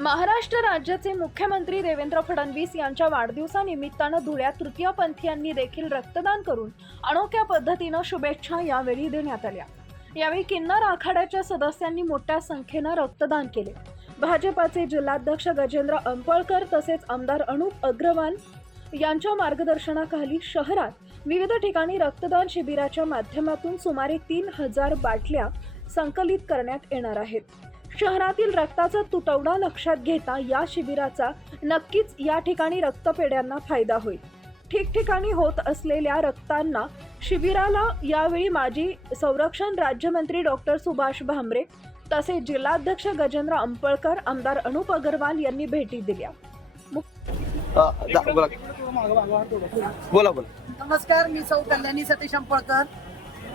महाराष्ट्र राज्याचे मुख्यमंत्री देवेंद्र फडणवीस यांच्या वाढदिवसानिमित्तानं धुळ्यात तृतीयपंथीयांनी देखील रक्तदान करून अनोख्या पद्धतीनं शुभेच्छा यावेळी देण्यात आल्या. यावेळी किन्नर आखाड्याच्या सदस्यांनी मोठ्या संख्येनं रक्तदान केले. भाजपाचे जिल्हाध्यक्ष गजेंद्र अंपळकर तसेच आमदार अनुप अग्रवाल यांच्या मार्गदर्शनाखाली शहरात विविध ठिकाणी रक्तदान शिबिराच्या माध्यमातून सुमारे तीन हजार बाटल्या संकलित करण्यात येणार आहेत. शहरातील रक्ताचा तुटवडा लक्षात घेता या शिबिराचा नक्कीच या ठिकाणी रक्तपेढ्यांना फायदा होईल. ठिकठिकाणी होत असलेल्या रक्तांना शिबिराला यावेळी माजी संरक्षण राज्यमंत्री डॉक्टर सुभाष भामरे तसेच जिल्हाध्यक्ष गजेंद्र अंपळकर आमदार अनुप अग्रवाल यांनी भेटी दिल्या. बोला बोला. नमस्कार मी सौ कल्याणी सतीश अंपळकर.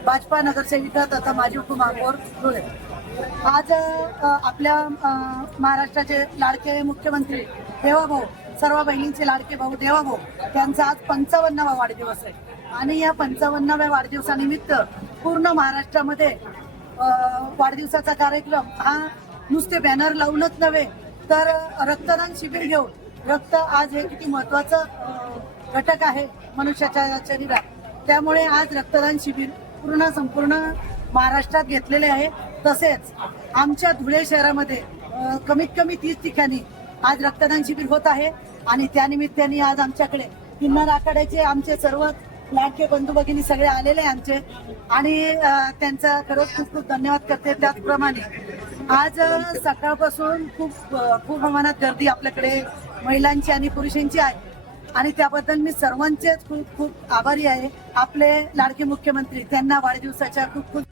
भाजपा नगरसेविका तथा माजी उपमहापौर धुळे. आज आपल्या महाराष्ट्राचे लाडके मुख्यमंत्री देवाभाऊ सर्व बहिणींचे लाडके भाऊ देवाभाऊ त्यांचा आज पंचावन्नावा वाढदिवस आहे. आणि या पंचावन्नाव्या वाढदिवसानिमित्त पूर्ण महाराष्ट्रामध्ये वाढदिवसाचा कार्यक्रम हा नुसते बॅनर लावूनच नव्हे तर रक्तदान शिबिर घेऊन रक्त आज हे किती महत्वाचं घटक आहे मनुष्याच्या शरीरात. त्यामुळे आज रक्तदान शिबिर पूर्ण संपूर्ण महाराष्ट्रात घेतलेले आहे. तसेच आमच्या धुळे शहरामध्ये कमीत कमी तीस ठिकाणी आज रक्तदान शिबिर होत आहे. आणि त्यानिमित्ताने आज आमच्याकडे किन्नर आखाड्याचे आमचे सर्व लाडके बंधू भगिनी सगळे आलेले आहे आमचे. आणि त्यांचा खरंच खूप खूप धन्यवाद करते. त्याचप्रमाणे आज सकाळपासून खूप खूप प्रमाणात गर्दी आपल्याकडे महिलांची आणि पुरुषांची आहे. आणि त्याबद्दल मी सर्वांचेच खूप खूप आभारी आहे. आपले लाडके मुख्यमंत्री त्यांना वाढदिवसाच्या खूप खूप